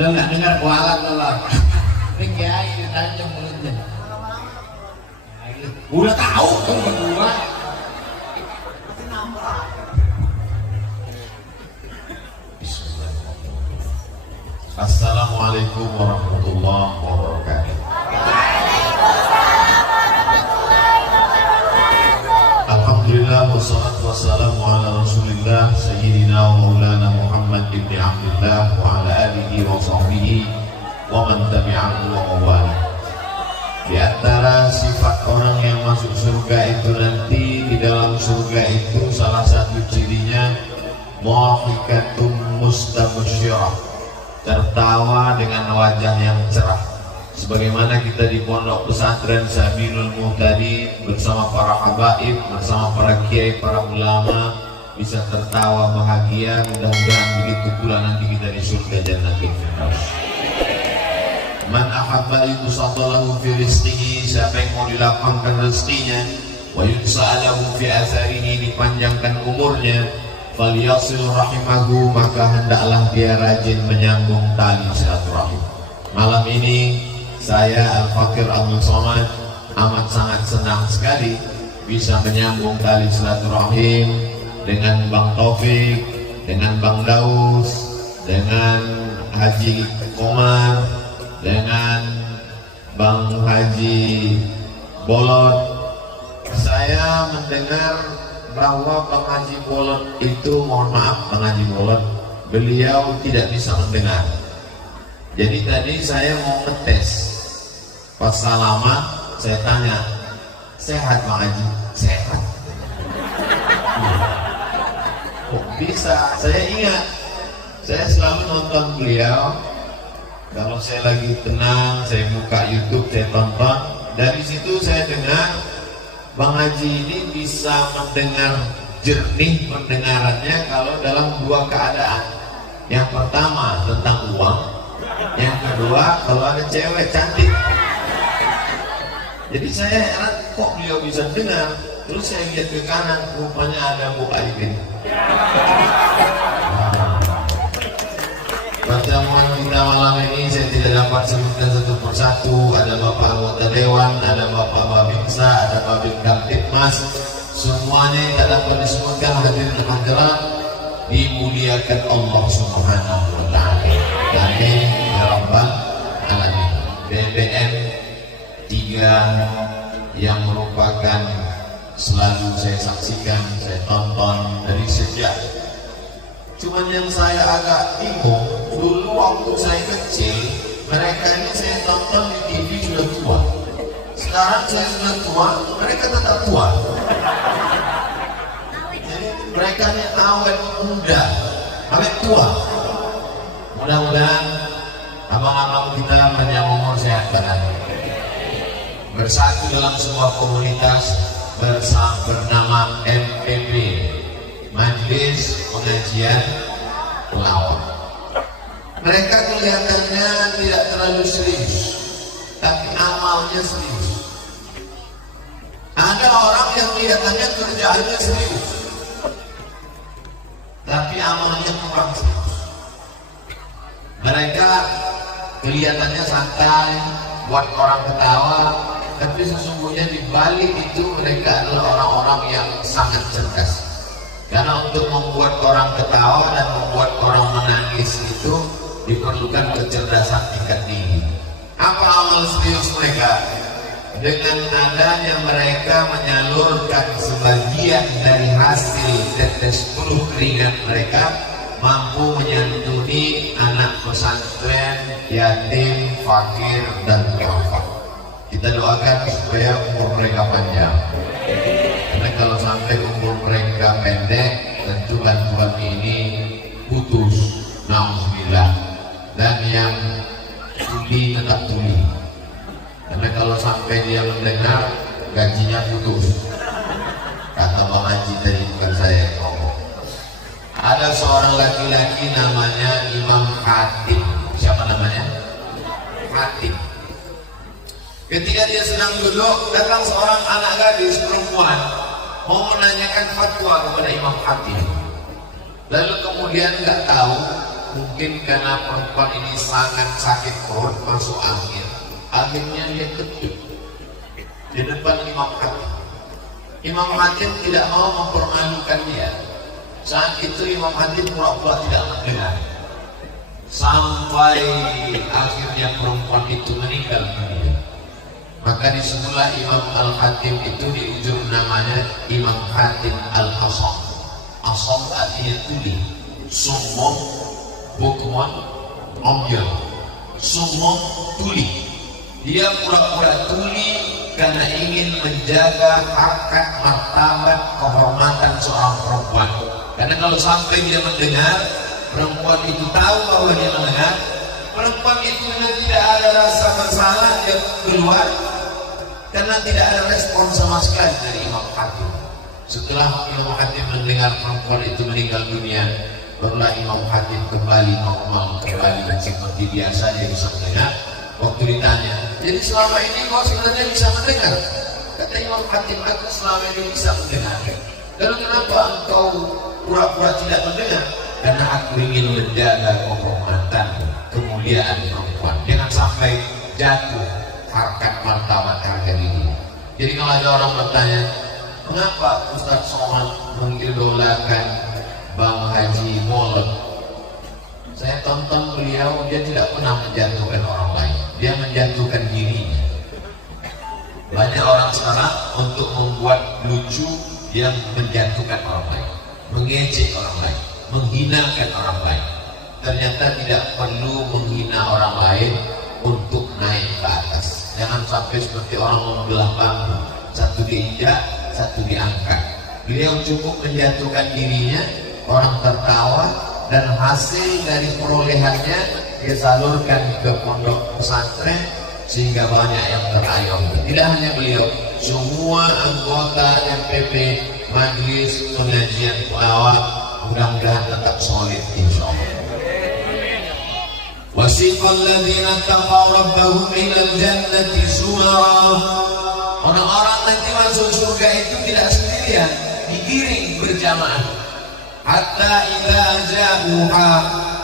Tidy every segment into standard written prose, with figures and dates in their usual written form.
Lo nggak dengar kualat lo. Ini kiai ditanya mulutnya. Udah tahu kan berdua. Assalamualaikum warahmatullahi wabarakatuh. Alhamdulillah wassalatu wassalamu ala rasulillah sayyidina wa maulana Muhammad ibn Abdullah wa ala alihi wa sahbihi wa man tabi'ahu wa mawali. Di antara sifat orang yang masuk surga itu nanti, di dalam surga itu salah satu cirinya mu'afikatum mustabsyirah, tertawa dengan wajah yang cerah. Sebagaimana kita di pondok pesantren Sabilul Muhtadi bersama para habaib, bersama para kiai, para ulama bisa tertawa bahagia. Mudah-mudahan begitu pula nanti kita di surga Jannatul Firdaus. Man ahabba yusatalahu fi rizqihi, siapa yang mau dilapangkan rezekinya, wa yusa'alahu fi atharihi, dipanjangkan umurnya, falyasil rahimahu, maka hendaklah dia rajin menyambung tali silaturahim. Malam ini saya Al-Fakir Abdul Somad amat sangat senang sekali bisa menyambung tali silaturahim dengan Bang Taufik, dengan Bang Daus, dengan Haji Komar, dengan Bang Haji Bolot. Saya mendengar bahwa Bang Haji Bolot itu, mohon maaf Bang Haji Bolot, beliau tidak bisa mendengar. Jadi tadi saya mau ngetes, pas salaman saya tanya, sehat Bang Haji? Sehat. Kok bisa? Saya ingat, saya selalu nonton beliau. Kalau saya lagi tenang, saya buka YouTube, saya tonton. Dari situ saya dengar Bang Haji ini bisa mendengar jernih pendengarannya kalau dalam dua keadaan. Yang pertama tentang uang, yang kedua kalau ada cewek cantik. Jadi saya heran kok beliau bisa dengar. Terus saya lihat ke kanan, rupanya ada Bu Aibin. Pertemuan kita malam ini saya tidak dapat sebutkan satu persatu. Ada Bapak anggota Dewan, ada Bapak Babinsa, ada Babin Kamtipmas. Semuanya yang tak dapat disebutkan hadirin hadirat dimuliakan Allah Subhanahu wa Ta'ala. Amin ya rabbal alamin. BBM 3 yang merupakan selalu saya saksikan, saya tonton dari sejak. Cuman yang saya agak bingung, dulu waktu saya kecil, mereka ini saya tonton di TV sudah tua. Sekarang saya sudah tua, mereka tetap tua. Jadi mereka ini awet muda, awet tua. Mudah-mudahan abang-abang kita panjang umur sehat badan, bersatu dalam sebuah komunitas bernama MPP, Majelis Pengajian Pelawak. Mereka kelihatannya tidak terlalu serius, tapi amalnya serius. Ada orang yang kelihatannya kerjaannya serius, tapi amalnya kurang serius. Mereka kelihatannya santai, buat orang ketawa, tapi sesungguhnya di balik itu mereka adalah orang-orang yang sangat cerdas. Karena untuk membuat orang ketawa dan membuat orang menangis itu diperlukan kecerdasan tingkat tinggi. Apa amal serius mereka? Dengan adanya mereka menyalurkan sebagian dari hasil tetes peluh keringat mereka, mampu menyantuni anak pesantren, yatim, fakir, dan duafa. Kita doakan supaya umur mereka panjang. Karena kalau sampai umur mereka pendek, tentu bantuan ini putus, na'udzubillah. Dan yang tuli tetap tuli. Karena kalau sampai dia mendengar, gajinya putus. Kata Bang Haji tadi, bukan saya yang ngomong. Ada seorang laki-laki namanya Imam Khatib. Siapa namanya? Khatib. Ketika dia sedang duduk, datang seorang anak gadis perempuan mau menanyakan fatwa kepada Imam Khatib. Lalu kemudian nggak tahu mungkin karena perempuan ini sangat sakit perut, masuk angin, akhirnya dia kejut di depan Imam Hatim. Imam Hatim tidak mau mempermalukan dia. Saat itu Imam Hatim pura-pura tidak mendengar, sampai akhirnya perempuan itu meninggal dunia. Maka disebutlah Imam Al-Hatim itu di ujung namanya Imam Hatim Al-Asam. Asam artinya tuli, sumum, bukmun, omyol. Sumum tuli. Dia pura-pura tuli karena ingin menjaga harkat, martabat, kehormatan seorang perempuan. Karena kalau sampai dia mendengar, perempuan itu tahu bahwa dia mendengar, perempuan itu tidak ada rasa bersalah, dia keluar karena tidak ada respon sama sekali dari Imam Hatim. Setelah Imam Hatim mendengar perempuan itu meninggal dunia, barulah Imam Hatim kembali normal, kembali seperti biasa, dia bisa mendengar. Waktu ditanya, jadi selama ini kau sebenarnya bisa mendengar? Kata Imam Hatim, aku selama ini bisa mendengar. Lalu kenapa engkau pura-pura tidak mendengar? Karena aku ingin menjaga kehormatan, kemuliaan perempuan, jangan sampai jatuh harkat martabat harga diri. Jadi kalau ada orang bertanya, mengapa Ustaz Somad mengidolakan Bang Haji Molot? Saya tonton beliau, dia tidak pernah menjatuhkan orang lain, dia menjatuhkan dirinya. Banyak orang sekarang untuk membuat lucu yang menjatuhkan orang lain, mengejek orang lain, menghinakan orang lain. Ternyata tidak perlu menghina orang lain untuk naik ke atas. Jangan sampai seperti orang membelah bambu, satu diinjak, satu diangkat. Beliau cukup menjatuhkan dirinya, orang tertawa, dan hasil dari perolehannya dia salurkan ke pondok pesantren sehingga banyak yang terayom. Tidak hanya beliau, semua anggota MPP, Majelis Pengajian Pelawak, mudah-mudahan tetap solid insyaallah. Wasiqal ladzina taqaw rabbahum ilal jannati zumara. Orang-orang nanti masuk surga itu tidak sendirian, digiring berjamaah. Hatta idza ja'uha,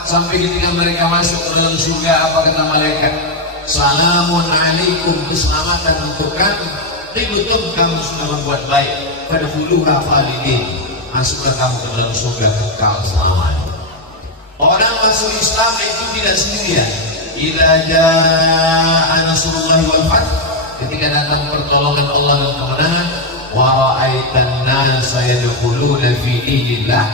sampai ketika mereka masuk ke dalam surga, apa kata malaikat? Salamun alaikum, keselamatan untuk kamu. Tibutum, kamu sudah berbuat baik. Fadkhuluha khalidin, masuklah kamu ke dalam surga kekal selamanya. Orang masuk Islam itu tidak sendirian. Idza jaa nasrullahi wal fath, ketika datang pertolongan Allah dan kemenangan, wa ra'aitan nasa yadkhuluna fi dinillah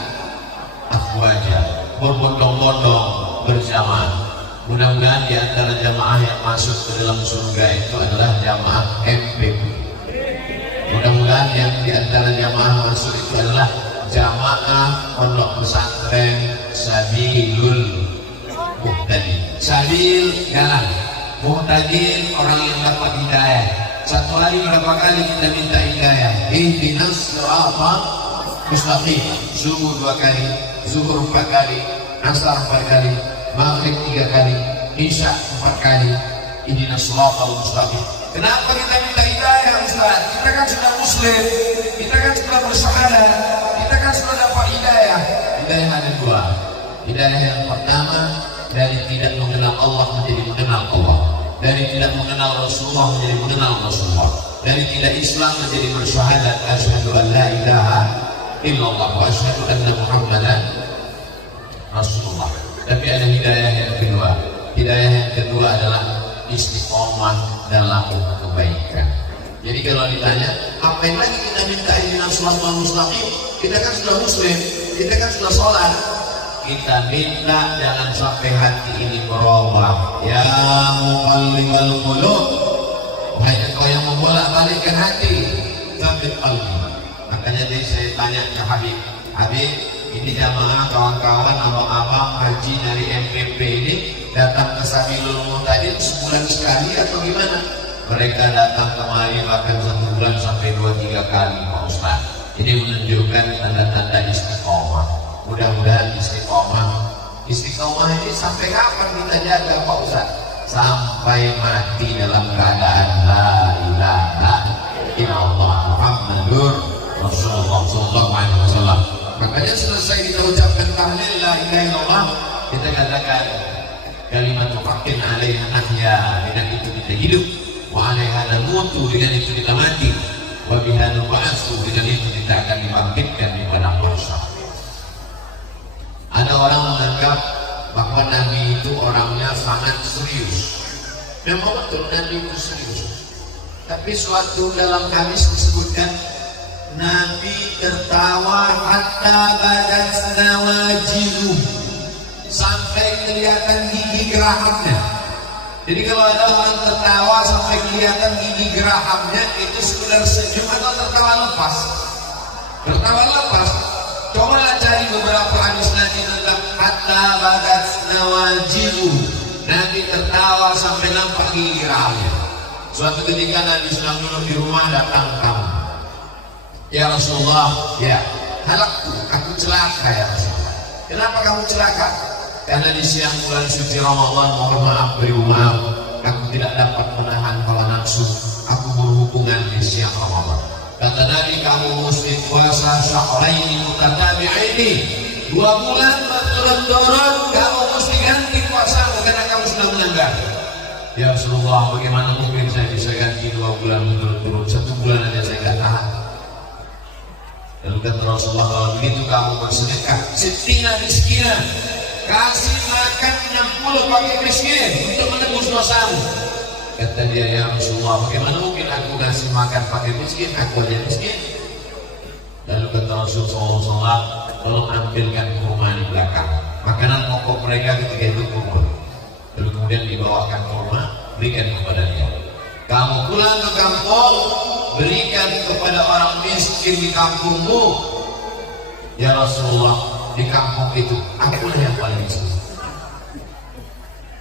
afwaja, berbondong-bondong berjamaah. Mudah-mudahan di antara jamaah yang masuk ke dalam surga itu adalah jamaah MPP. Mudah-mudahan yang di antara jamaah masuk itu adalah jamaah pondok pesantren Sabilul Muhtadi. Sabil jalan, Muhtadi orang yang dapat hidayah. Satu hari berapa kali kita minta hidayah? Ihdinas siratal mustaqim. Subuh 2 kali, zuhur 4 kali, asar 4 kali, maghrib 3 kali, isya 4 kali. Ihdinas siratal mustaqim. Kenapa kita minta hidayah, Ustaz? Kita kan sudah muslim, kita kan sudah bersyahadat, kita kan sudah dapat hidayah. Hidayah ada 2. Hidayah yang pertama, dari tidak mengenal Allah menjadi mengenal Allah, dari tidak mengenal Rasulullah menjadi mengenal Rasulullah, dari tidak Islam menjadi bersyahadat asyhadu an la ilaha illallah wa asyhadu anna Muhammadan Rasulullah. Tapi ada hidayah yang kedua. Hidayah yang kedua adalah istiqomah dalam kebaikan. Jadi kalau ditanya, apa yang lagi kita minta ihdinas siratal mustaqim? Kita kan sudah muslim, kita kan sudah sholat. Kita minta jangan sampai hati ini berubah. Ya muqallibal qulub, wahai engkau yang membolak-balikkan hati, tsabbit qalbi. Makanya tadi saya tanya ke Habib, ini jamaah kawan-kawan abang-abang haji dari MPP ini datang ke Sabilul Muhtadi sebulan sekali atau gimana? Mereka datang kemari bahkan 1 bulan sampai 2-3 kali, Pak Ustaz. Ini menunjukkan tanda-tanda istiqomah. Mudah-mudahan istiqomah ini sampai kapan kita jaga, Pak Ustaz? Sampai mati dalam keadaan la ilaha illallah Muhammadur Rasulullah sallallahu alaihi wasallam. Makanya selesai kita ucapkan tahlil la ilaha illallah, kita kita katakan kalimat mufakin alaiha nahya, dengan itu kita hidup, wa alaiha namutu, dengan itu kita mati, wa biha nub'atsu, dengan itu kita akan dibangkitkan di padang mahsyar. Ada orang menganggap bahwa Nabi itu orangnya sangat serius. Memang betul Nabi itu serius. Tapi suatu dalam hadis disebutkan Nabi tertawa hatta badat nawajidu, sampai kelihatan gigi gerahamnya. Jadi kalau ada orang tertawa sampai kelihatan gigi gerahamnya, itu sekedar senyum atau tertawa lepas? Tertawa lepas. Cobalah cari beberapa hadis Nabi tentang hatta badat nawajidu, Nabi tertawa sampai nampak gigi gerahamnya. Suatu ketika Nabi sedang duduk di rumah, datang tamu. Ya Rasulullah, ya halakku, aku celaka ya Rasulullah. Kenapa kamu celaka? Karena di siang bulan suci Ramadan, mohon maaf, beri maaf, aku tidak dapat menahan hawa nafsu, aku berhubungan di siang Ramadan. Kata Nabi, kamu mesti puasa syahraini mutatabi'aini, 2 bulan berturut-turut kamu mesti ganti puasamu karena kamu sudah melanggar. Ya Rasulullah, bagaimana mungkin saya bisa ganti 2 bulan berturut-turut? 1 bulan aja saya nggak tahan. Lalu kata Rasulullah, kalau begitu kamu bersedekah sittina miskinan, kasih makan 60 fakir miskin untuk menebus dosamu. Kata dia, ya Rasulullah, bagaimana mungkin aku kasih makan fakir miskin, aku aja miskin. Lalu kata Rasulullah SAW, tolong ambilkan kurma di belakang, makanan pokok mereka ketika itu kurma. Lalu kemudian dibawakan kurma, berikan kepada dia. Kamu pulang ke kampung, berikan kepada orang miskin di kampungmu. Ya Rasulullah, di kampung itu akulah yang paling miskin.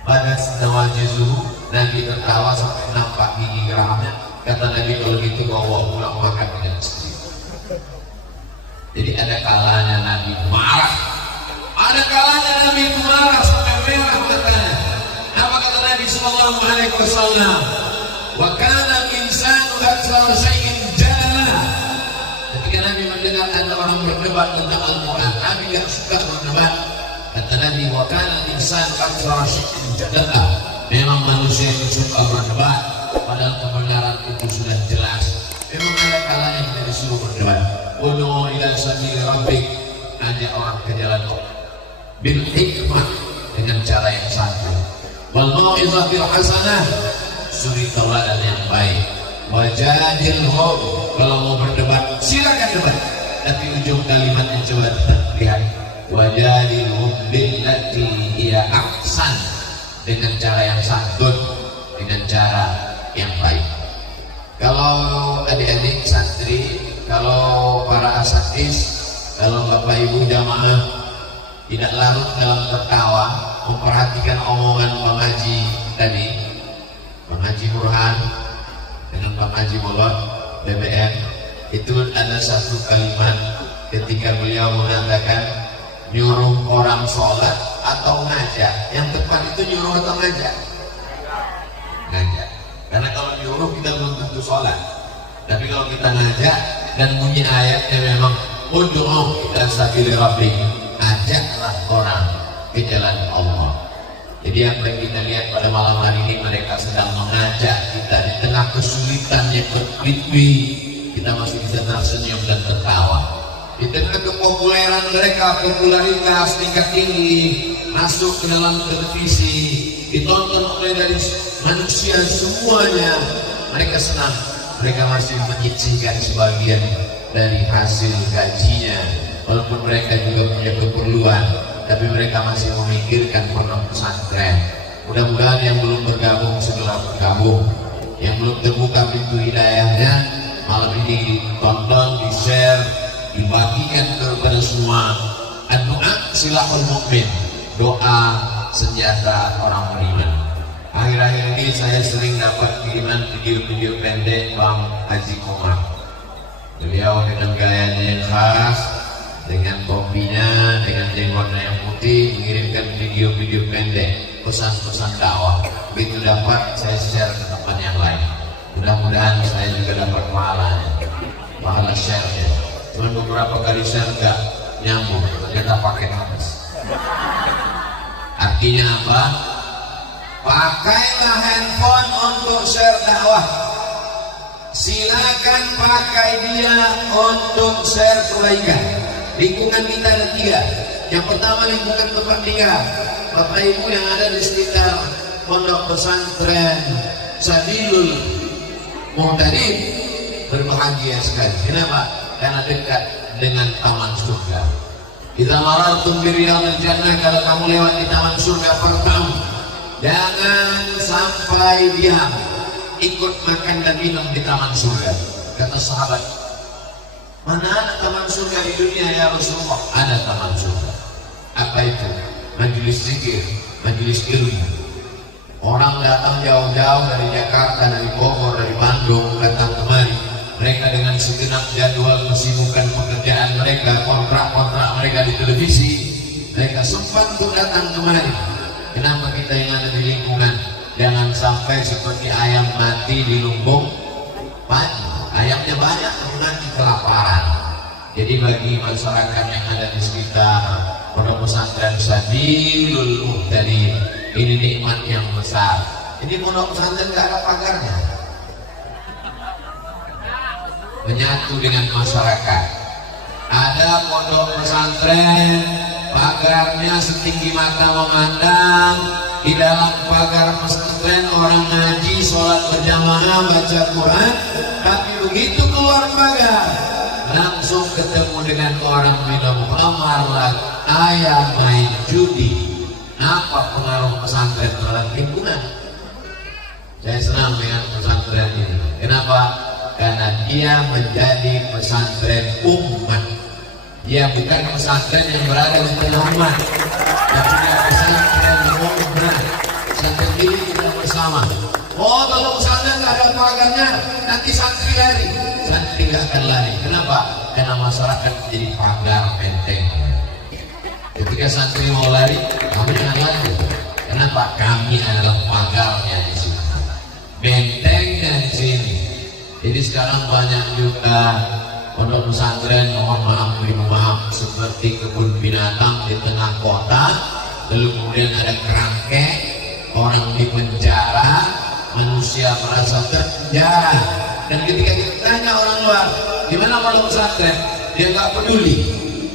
Pada nawajizu, Nabi tertawa sampai nampak gigi gerahamnya. Kata Nabi, kalau gitu bawa pulang makan dengan sendiri. Jadi ada kalanya Nabi marah, ada kalanya Nabi marah sampai merah matanya. Apa kata Nabi Sallallahu Alaihi Wasallam? Wa kana insanu aktsara syai'in jadala. Ketika Nabi mendengar ada orang berdebat tentang Al-Quran, Nabi tidak suka berdebat. Kata Nabi, wa kana insanu aktsara syai'in jadala. Memang manusia itu suka berdebat, padahal kebenaran itu sudah jelas. Memang ada kalanya kita disuruh berdebat. Ud'u ila sabili rabbik, ajak orang ke jalan Allah bil hikmah, dengan cara yang santun. Wal mau'izatil hasanah, suri tauladan yang baik. Wajadilhum, kalau mau berdebat silakan debat, tapi ujung kalimatnya coba lihat. Wajadilhum billati hiya ahsan, dengan cara yang santun, dengan cara yang baik. Kalau adik-adik santri, kalau para asatidz, kalau bapak ibu jamaah tidak larut dalam tertawa, memperhatikan omongan Bang Haji tadi, Bang Haji Burhan dengan Bang Haji Bolot BBM, itu ada satu kalimat ketika beliau mengatakan nyuruh orang sholat atau ngajak. Yang tepat itu nyuruh atau ngajak? Ngajak. Karena kalau nyuruh kita belum tentu sholat, tapi kalau kita ngajak dan bunyi ayatnya memang ud'u ila sabili rabbik, ajaklah orang ke jalan Allah. Jadi apa yang kita lihat pada malam hari ini, mereka sedang mengajak kita di tengah kesulitan yang berliku, kita masih bisa tersenyum dan tertawa. Di tengah kepopuleran mereka, popularitas tingkat tinggi, masuk ke dalam televisi, ditonton oleh dari manusia semuanya, mereka senang. Mereka masih menyisihkan sebagian dari hasil gajinya, walaupun mereka juga punya keperluan, tapi mereka masih memikirkan pondok pesantren. Mudah-mudahan yang belum bergabung segera bergabung, yang belum terbuka pintu hidayahnya malam ini ditonton, di-share, dibagikan kepada semua. Doa silahul mukmin, doa senjata orang beriman. Akhir-akhir ini saya sering dapat kiriman video-video pendek Bang Haji Komar. Beliau dengan gayanya yang khas, dengan topinya, dengan jenggotnya yang putih, mengirimkan video-video pendek, pesan-pesan dakwah. Begitu dapat, saya share ke teman yang lain. Mudah-mudahan saya juga dapat pahala share-nya. Cuma beberapa kali share nggak nyambung, kita pakai habis. Artinya apa? Pakailah handphone untuk share dakwah. Silakan pakai dia untuk share kebaikan. Lingkungan kita ada 3. Yang pertama lingkungan tempat tinggal. Bapak Ibu yang ada di sekitar pondok pesantren Sabilul Muhtadin berbahagia sekali. Kenapa? Karena dekat dengan taman surga. Idza marartum bi riyadil jannah, kalau kamu lewat di taman surga pertama, jangan sampai diam, ikut makan dan minum di taman surga. Kata sahabat, mana ada taman surga di dunia ya Rasulullah? Ada taman surga. Apa itu? Majelis zikir, majelis ilmu. Orang datang jauh-jauh dari Jakarta, dari Bogor, dari Bandung datang kemari. Mereka dengan segenap jadwal kesibukan pekerjaan mereka, kontrak-kontrak mereka di televisi, mereka sempat untuk datang kemari. Kenapa kita yang ada di lingkungan jangan sampai seperti ayam mati di lumbung padi? Ayamnya banyak nanti kelaparan. Jadi bagi masyarakat yang ada di sekitar pondok pesantren Sabilul Muhtadin, ini nikmat yang besar. Ini pondok pesantren nggak ada pagarnya, menyatu dengan masyarakat. Ada pondok pesantren pagarnya setinggi mata memandang. Di dalam pagar pesantren orang ngaji, sholat berjamaah, baca Quran. Tapi begitu keluar pagar, langsung ketemu dengan orang minum khamar, ayam, main judi. Apa pengaruh pesantren terhadap lingkungan? Saya senang dengan pesantren ini. Kenapa? Karena dia menjadi pesantren umat. Dia bukan pesantren yang berada di tengah umat, tapi dia pesantren umat. Pesantren ini kita bersama. Oh, kalau pesantren nggak ada pagarnya, nanti santri lari. Santri nggak akan lari. Kenapa? Karena masyarakat jadi pagar benteng. Ketika santri mau lari, kami jangan lari. Kenapa? Kami adalah pagarnya di sini, bentengnya di sini. Jadi sekarang banyak juga pondok pesantren, mohon maaf, seperti kebun binatang di tengah kota. Lalu kemudian ada kerangkeng, orang di penjara, manusia merasa terpenjara. Dan ketika kita tanya orang luar, gimana pondok pesantren? Dia nggak peduli.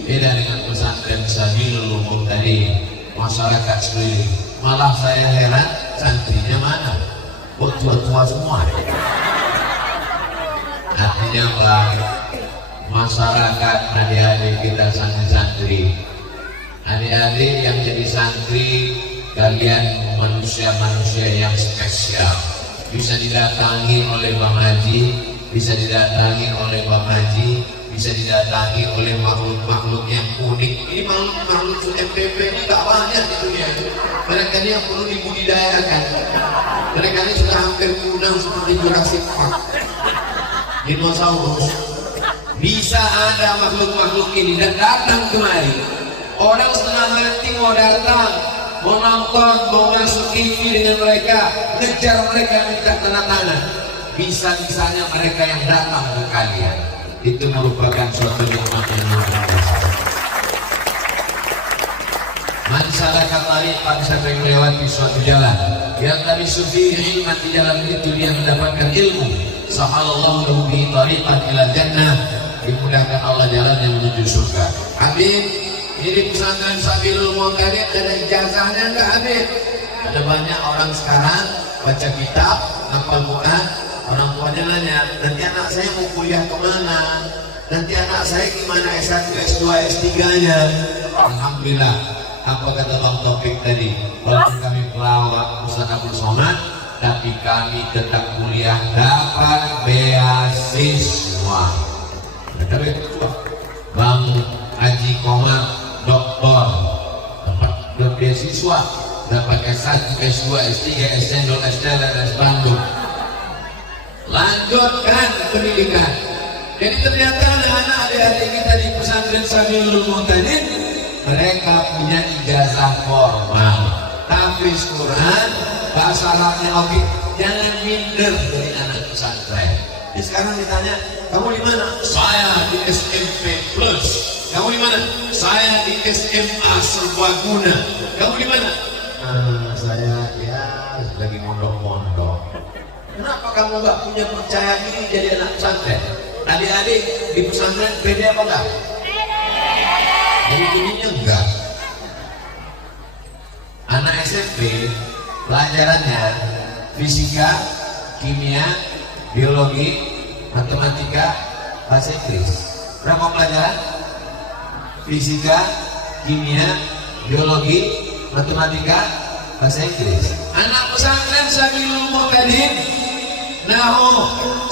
Beda dengan pesantren Sabilul Muhtadin, masyarakat sekeliling. Malah saya heran, santrinya mana? Oh, tua-tua semua. Artinya apa? Masyarakat, adik-adik kita santri-santri, adik-adik yang jadi santri, kalian manusia-manusia yang spesial. Bisa didatangi oleh Bang Haji, bisa didatangi oleh Bang Haji, bisa didatangi oleh makhluk-makhluk yang unik. Ini makhluk MPP ini tak banyak di dunia. Mereka ini yang perlu dibudidayakan. Mereka ini sudah hampir punah seperti Jurassic Park, dinosaurus. Bisa ada makhluk-makhluk ini dan datang kemari. Orang setengah mati mau datang, mau nonton, mau masuk TV dengan mereka, ngejar mereka minta tanda tangan. Bisa-bisanya mereka yang datang ke kalian. Itu merupakan suatu nikmat yang luar biasa. Masyarakat tariqah sering melewati suatu jalan yang tadi sufi hikmat di jalan itu dia mendapatkan ilmu. Sahallallahu lahu bi tariqan ila jannah, dimudahkan Allah jalannya menuju surga. Habib, ini pesantren Sabilul Muhtadin ada ijazahnya enggak Habib? Ada banyak orang sekarang baca kitab, hafal Quran, orang tuanya nanya, nanti anak saya mau kuliah kemana? Nanti anak saya gimana S1, S2, S3-nya? Alhamdulillah, apa kata Bang Taufik tadi? Walaupun kami pelawak Ustaz Abdul Somad, tapi kami tetap kuliah dapat beasiswa. Bang Haji Komar doktor dapat beasiswa, dapat S1, S2, S3, S Cendol, S Teler, S Bandung. Lanjutkan pendidikan. Jadi ternyata anak-anak adik-adik kita di pesantren Sabilul Muhtadin, mereka punya ijazah formal, tahfiz Quran, bahasa Arabnya oke. Jangan minder dari anak pesantren. Jadi sekarang ditanya, kamu di mana? Saya di SMP Plus. Kamu di mana? Saya di SMA Serbaguna. Kamu di mana? Saya ya lagi mondok-mondok. Kenapa kamu nggak punya percaya diri jadi anak pesantren? Adik-adik di pesantren beda apa enggak? Jadi ininya enggak. Anak SMP pelajarannya fisika, kimia, biologi, matematika, bahasa Inggris. Berapa pelajaran? Fisika, kimia, biologi, matematika, bahasa Inggris. Anak pesantren Sabilul Mu'tadin, nahu,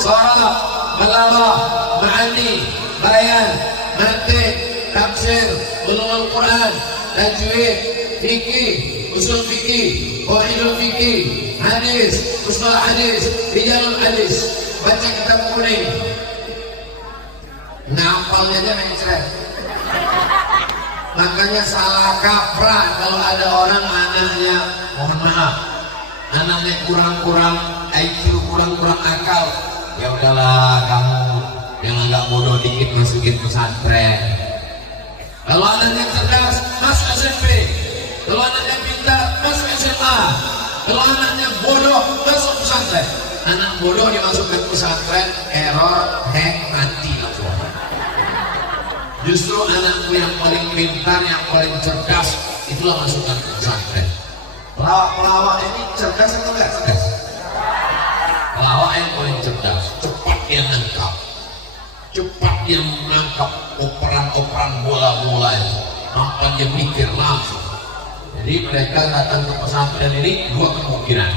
sharaf, balaghah, ma'ani, bayan, mantiq, tafsir, ulumul Quran, tajwid, fikih, usul fikih, qawaidul fikih, hadis, usul hadis, rijalul hadis, baca kitab kuning. Ngapalnya aja mencret. Makanya salah kaprah kalau ada orang anaknya, mohon maaf, anaknya kurang-kurang IQ, kurang-kurang akal. Ya udahlah, kamu yang agak bodoh dikit masukin pesantren. Kalau anaknya cerdas, masuk SMP. Kalau anaknya pintar, masuk SMA. Kalau anaknya bodoh, masuk pesantren. Anak bodoh dimasukkan pesantren, error, hack, mati langsung. Justru anakku yang paling pintar, yang paling cerdas, itulah masukkan ke pesantren. Pelawak ini cerdas atau enggak cerdas? Pelawak yang paling cerdas, cepat dia nangkap, cepat dia menangkap operan-operan bola-bola itu. Maka dia mikir langsung. Jadi mereka datang ke pesantren ini dua kemungkinan.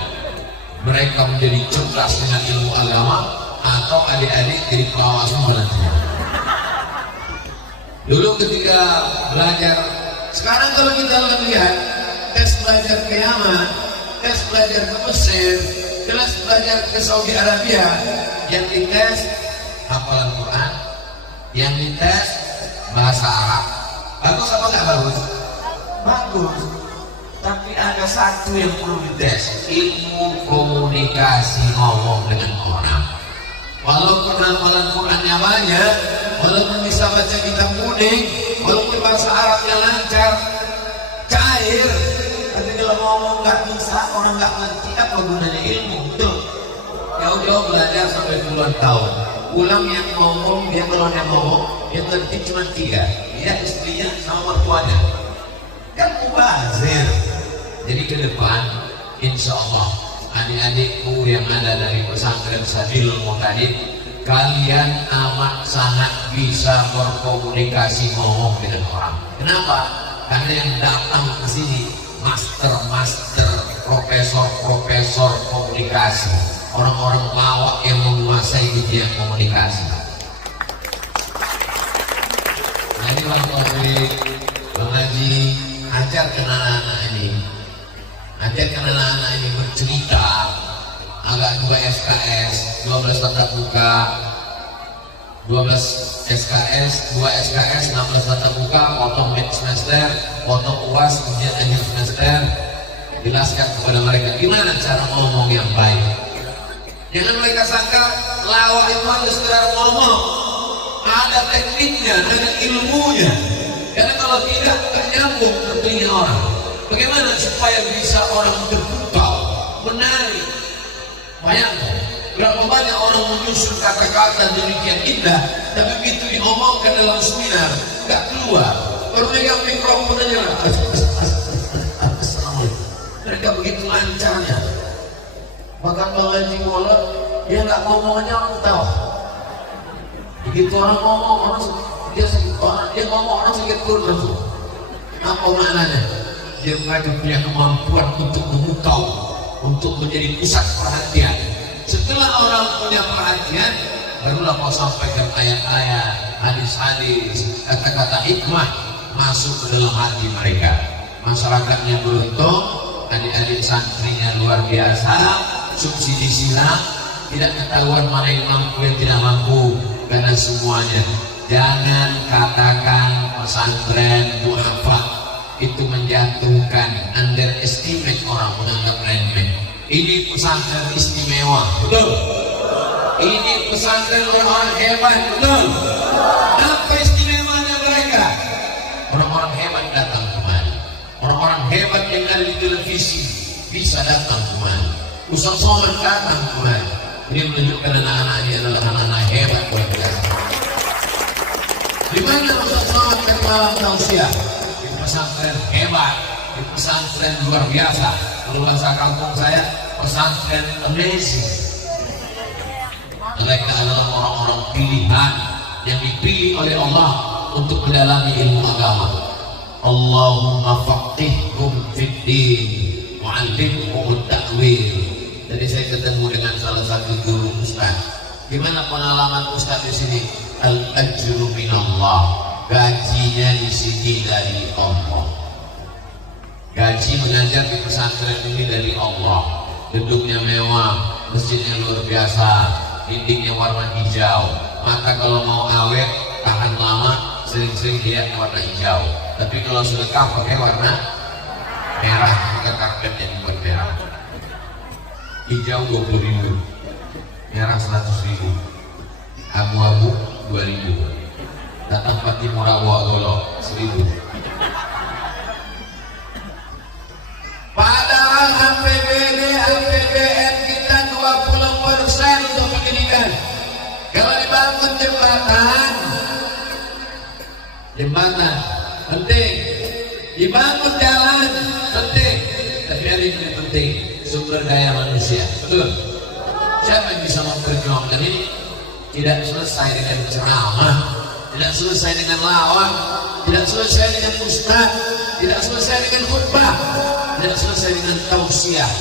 Mereka menjadi cerdas dengan ilmu agama, atau adik-adik jadi pelawak semua nantinya. Dulu ketika belajar, sekarang kalau kita lihat tes belajar ke Yaman, tes belajar ke Mesir, tes belajar ke Saudi Arabia, yang dites hafalan Quran, yang dites bahasa Arab. Bagus apa nggak bagus? Bagus. Tapi ada satu yang perlu dites, ilmu komunikasi ngomong dengan orang. Walaupun hafalan Qurannya banyak, walaupun bisa baca kitab kuning, walaupun bahasa Arabnya lancar, cair, tapi kalau ngomong nggak bisa, orang nggak ngerti, apa gunanya ilmu? Betul. Jauh-jauh belajar sampai puluhan tahun. Pulang yang ngomong, dia kalau dia ngomong, yang ngerti cuma 3. Dia, istrinya, sama mertuanya. Kan mubazir. Jadi ke depan, insya Allah, adik-adikku yang ada dari pesantren Sabilul Mu'tadin, kalian amat sangat bisa berkomunikasi ngomong dengan orang. Kenapa? Karena yang datang ke sini master-master, profesor-profesor komunikasi, orang-orang lawak yang menguasai dunia komunikasi. Nah ini Bang Taufik, Bang Haji, ajarkan anak-anak ini. Ajarkan anak-anak ini bercerita, agak juga SKS, 12 tatap muka, 12 SKS, 2 SKS, 16 tatap muka, potong mid semester, potong UAS, ujian akhir semester. Jelaskan kepada mereka gimana cara ngomong yang baik. Jangan mereka sangka lawak itu harus sekedar ngomong, ada tekniknya, ada ilmunya. Karena kalau tidak nyambung ke telinga orang. Bagaimana supaya bisa orang terpukau, menarik? Bayangkan, berapa banyak orang menyusun kata-kata demikian indah, tapi begitu diomongkan dalam seminar, nggak keluar. Baru megang mikrofon aja lah. Mereka begitu lancarnya. Bahkan Bang Haji Molot, dia nggak ngomongnya orang tahu. Begitu orang ngomong, dia ngomong orang sakit perut langsung. Apa maknanya? Dia punya kemampuan untuk memukau, untuk menjadi pusat perhatian. Setelah orang punya perhatian, barulah kau sampaikan ayat-ayat, hadis-hadis, kata-kata hikmah masuk ke dalam hati mereka. Masyarakatnya beruntung, adik-adik santrinya luar biasa, subsidi silang, tidak ketahuan mana yang mampu yang tidak mampu, karena semuanya. Jangan katakan pesantren duafa itu menjatuhkan, underestimate orang, menganggap remeh. Ini pesantren istimewa, betul. Ini pesantren orang-orang hebat, betul. Apa istimewanya mereka? Orang-orang hebat datang kemari. Orang-orang hebat yang ada di televisi bisa datang kemari. Ustaz Somad datang kemari. Ini menunjukkan anak-anak ini adalah anak-anak hebat luar biasa. Di mana Ustaz Somad dari malam tausiah? Di pesantren hebat, di pesantren luar biasa. Kalau bahasa kampung saya, pesantren amazing. Mereka adalah orang-orang pilihan yang dipilih oleh Allah untuk mendalami ilmu agama. Allahumma faqihhum fid-din wa'allimhum at-ta'wil. Jadi saya ketemu dengan salah satu guru Ustaz. Gimana pengalaman Ustaz di sini? Al-ajru minallah. Gajinya di sini dari Allah. Gaji mengajar di pesantren ini dari Allah. Gedungnya mewah, masjidnya luar biasa, dindingnya warna hijau. Maka kalau mau awet, tahan lama, sering-sering lihat warna hijau. Tapi kalau sudah pakai warna merah, maka karpetnya dibuat merah. Hijau 20.000, merah 100.000, abu-abu 2.000, datang pati murawa golok 1.000. Padahal APBD, APBN kita 20% untuk pendidikan. Kalau dibangun jembatan penting, dibangun jalan penting, tapi ada yang lebih penting, sumber daya manusia. Betul? Siapa yang bisa memperjuangkan ini? Tidak selesai dengan ceramah, tidak selesai dengan lawak, tidak selesai dengan ustaz, tidak selesai dengan khutbah, tidak selesai dengan tausiah.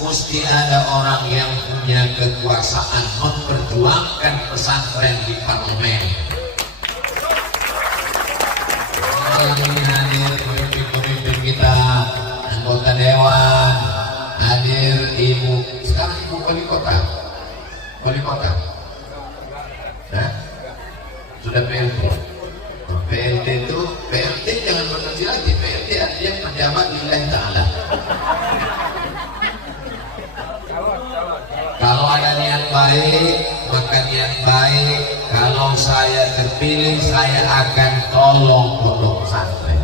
Mesti ada orang yang punya kekuasaan memperjuangkan pesantren di parlemen. Ini hadir pemimpin-pemimpin kita, anggota dewan, hadir ibu, sekarang ibu wali kota, nah, sudah PLT. PLT itu, PLT jangan berhenti lagi, PLT artinya pejabat lillahi ta'ala. Kalau ada niat baik, maka niat baik. Kalau saya terpilih, saya akan tolong pondok pesantren.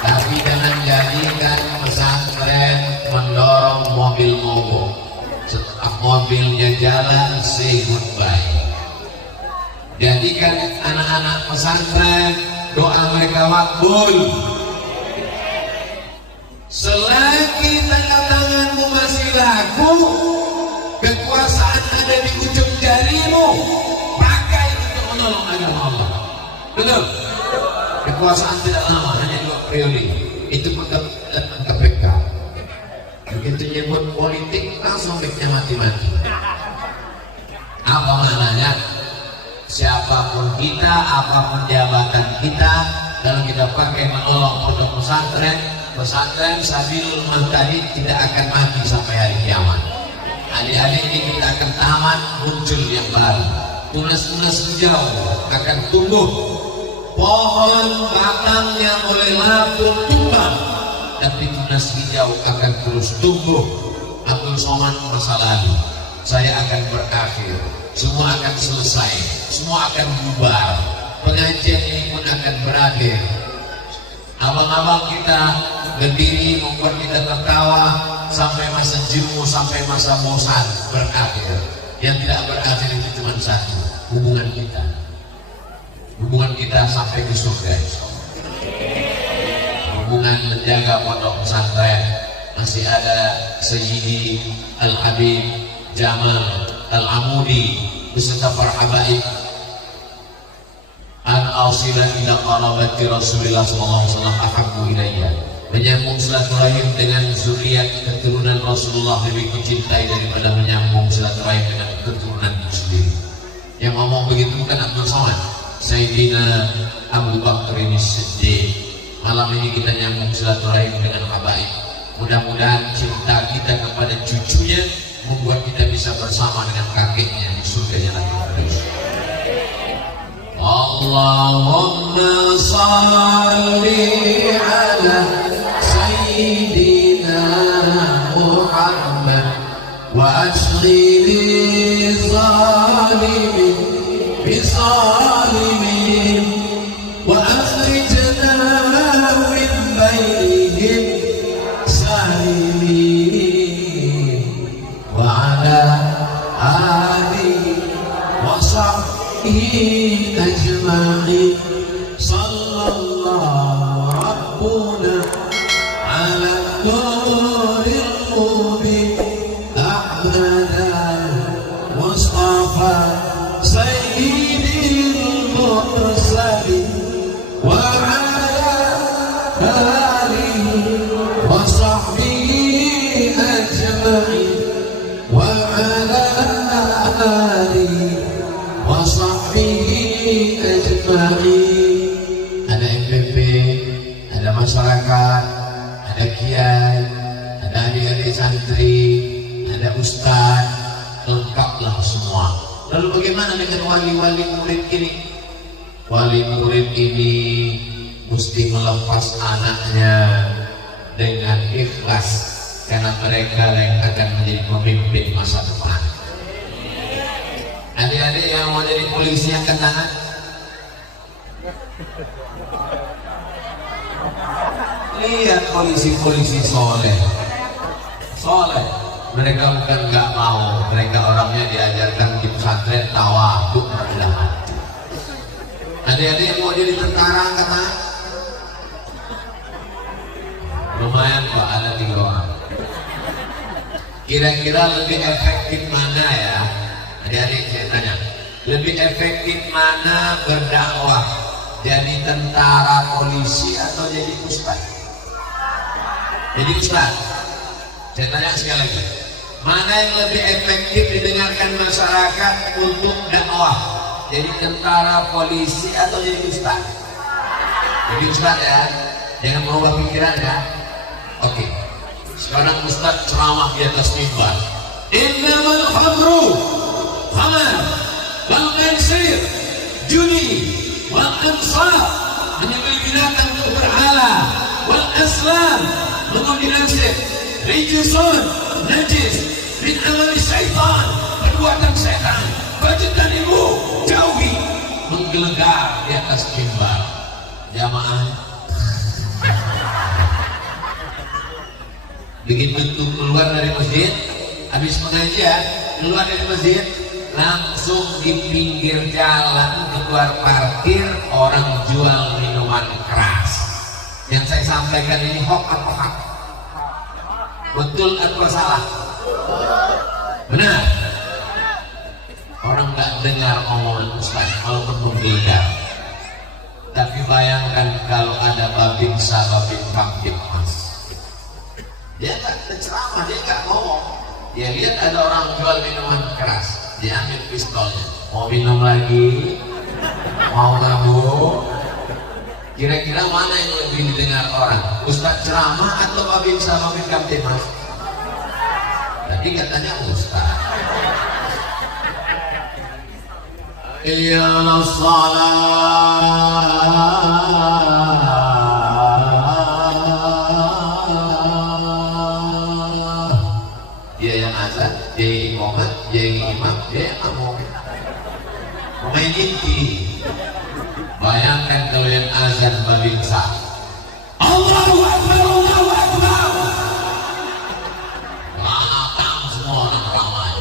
Tapi jangan jadikan pesantren mendorong mobil mogok. Setelah mobilnya jalan, say goodbye. Jadikan anak-anak pesantren doa mereka makbul. Selagi tanda tanganmu masih laku, kekuasaan ada di ujung jarimu, pakai untuk menolong agama Allah. Betul? Kekuasaan tidak lama, hanya 2 periode. Itu datang KPK. Begitu nyebut politik, langsung backnya mati-mati. Apa maknanya? Siapapun kita, apapun jabatan kita, kalau kita pakai menolong pondok pesantren, pesantren Sabilul Muhtadin tidak akan mati sampai hari kiamat. Adik-adik ini kita akan tamat, muncul yang baru. Tunas-tunas hijau akan tumbuh. Pohon batangnya mulai lapuk tumbang, tapi tunas hijau akan terus tumbuh. Abdul Somad masa lalu, saya akan berakhir. Semua akan selesai, semua akan bubar. Pengajian ini pun akan berakhir. Abang-abang kita berdiri membuat kita tertawa sampai masa jenuh, sampai masa bosan berakhir. Yang tidak berakhir itu cuma satu, hubungan kita. Hubungan kita sampai ke surga. Hubungan menjaga pondok pesantren. Masih ada Sayyidi Al-Habib Jamal Al-Amudi beserta para habaib. An ausila ila qarabati Rasulullah sallallahu alaihi wasallam ahabbu ilayya. Menyambung silaturahim dengan zuriat keturunan Rasulullah lebih kucintai daripada menyambung silaturahim dengan keturunan muslim. Yang ngomong begitu bukan Abdul Somad, Sayyidina Abu Bakar ini Siddiq. Malam ini kita nyambung silaturahim dengan habaib. Mudah-mudahan cinta kita kepada cucunya membuat kita bisa bersama dengan kakeknya di surganya Nabi Firdaus. Allahumma salli ala Sayyidina Muhammad wa ashghili zalimin bisalimin wa akhrijna min bainihim salimin. وصحبه أجمعين صلى الله ربنا على النور المبين أحمد المصطفى سيد المرسلين وعلى آله وصحبه أجمعين وعلى آله وصحبه أجمعين. Ada MPP, ada masyarakat, ada kiai, ada adik-adik santri, ada ustaz, lengkaplah semua. Lalu bagaimana dengan wali-wali murid ini? Wali murid ini mesti melepas anaknya dengan ikhlas, karena mereka yang akan menjadi pemimpin masa depan. Adik-adik yang mau jadi polisi yang tangan. Lihat polisi-polisi soleh. Mereka bukan nggak mau, mereka orangnya diajarkan di pesantren tawaduk rendah hati. Adik-adik yang mau jadi tentara angkat tangan. Lumayan kok, ada 3 orang. Kira-kira lebih efektif mana ya? Adik-adik saya tanya, lebih efektif mana berdakwah? Jadi tentara, polisi, atau jadi ustaz? Jadi ustaz. Saya tanya sekali lagi, mana yang lebih efektif didengarkan masyarakat untuk dakwah? Jadi tentara, polisi, atau jadi ustaz? Jadi ustaz ya, jangan merubah pikiran ya. Oke, sekarang ustaz ceramah di atas mimbar. Innamal khamru khamar wal maisir judi wal ansab, menyembelih binatang untuk berhala, wal aslam, mengundi nasib, rijsun najis min amali syaitan, perbuatan setan, bajikan ibu jauhi. Menggelegar di atas mimbar. Jamaah, begitu keluar dari masjid, habis pengajian keluar dari masjid, langsung di pinggir jalan keluar parkir orang jual minuman keras. Yang saya sampaikan ini hoax atau hak? Betul atau salah? Benar. Orang nggak dengar omongan ustaz walaupun menggelegar. Tapi bayangkan kalau ada babinsa babin kamtip mas, dia nggak ceramah, dia nggak ngomong, dia lihat ada orang jual minuman keras, dia ambil pistolnya, mau minum lagi, mau mabuk. Kira-kira mana yang lebih didengar orang, ustaz ceramah atau babinsa babin kamtip mas? Tadi katanya ustaz. Ya dia yang azan, dia yang imamat, dia yang imam, dia yang makmum. Main inti. Bayangkan kalau yang azan babinsa, Allahu Akbar, Allahu Akbar. Datang semua orang ramai.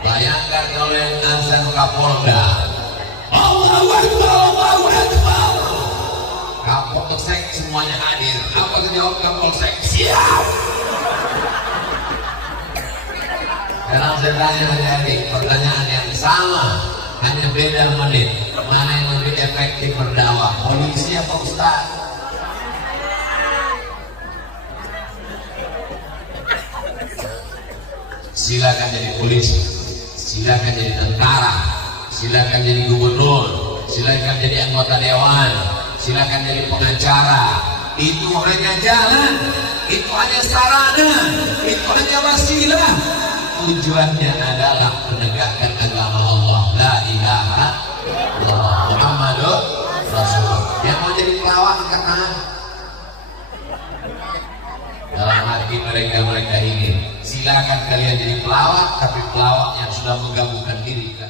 Bayangkan kalau yang azan Kapolda, Allahu Akbar, Allahu Akbar. Kapolsek semuanya hadir. Apa jawab Kapolsek? Siap. Sekarang saya tanya adik-adik, pertanyaan yang sama, hanya beda menit. Mana yang lebih efektif berdakwah, polisi apa ustaz? Silakan jadi polisi, silakan jadi tentara, silakan jadi gubernur, silakan jadi anggota dewan, silakan jadi pengacara. Itu hanya jalan, itu hanya sarana, itu hanya wasilah. Tujuannya adalah menegakkan agama Allah, la ilaha illallah Muhammadur Rasulullah. Yang mau jadi pelawak angkat tangan. Dalam hati mereka ini, silakan kalian jadi pelawak, tapi pelawak yang sudah menggabungkan diri ke